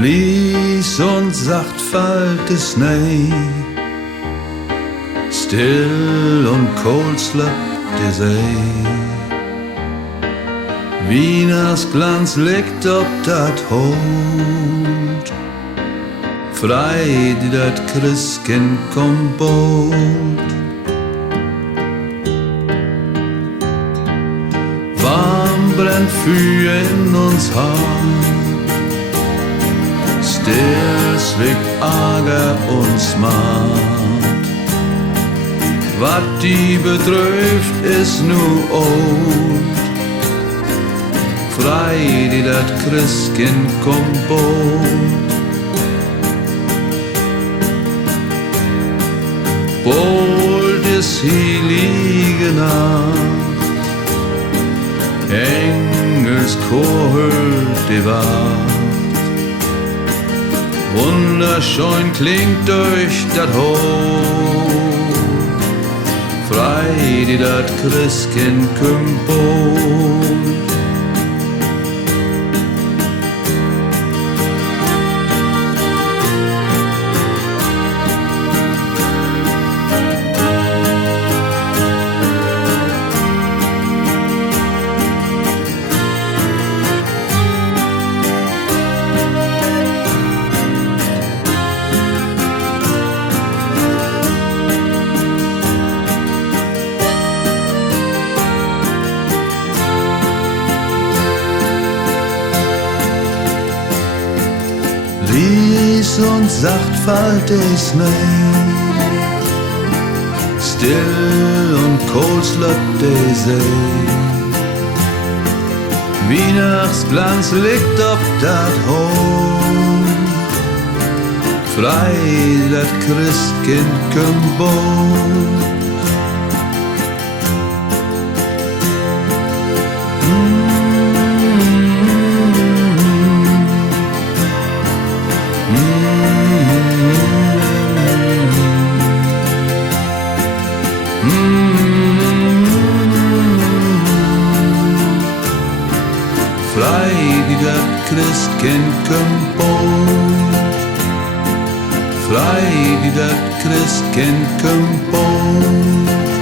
Lies und sacht fällt de Schnee, still und kalt slappt de See. Weihnachtsglanz liegt ob dat Holt, frei die dat Christkind kommt bald. Warm brennt Feuer in uns Haut, still schlägt Ärger uns Macht. Was die betrifft, ist nur old, frei die dat Christkind kommt bald. Bald ist heilige Nacht, Engelschor hört die Wacht. Wunderschön klingt durch dat Hof, frei die dat Christkind kommt bald. Lies und sacht fällt de Schnee, still und kalt slappt de See. Weihnachtsglanz liegt ob dat Holt, frei dat Christkind kommt bald. Frei die dat Christkind kommt bald, frei die dat Christkind kommt bald.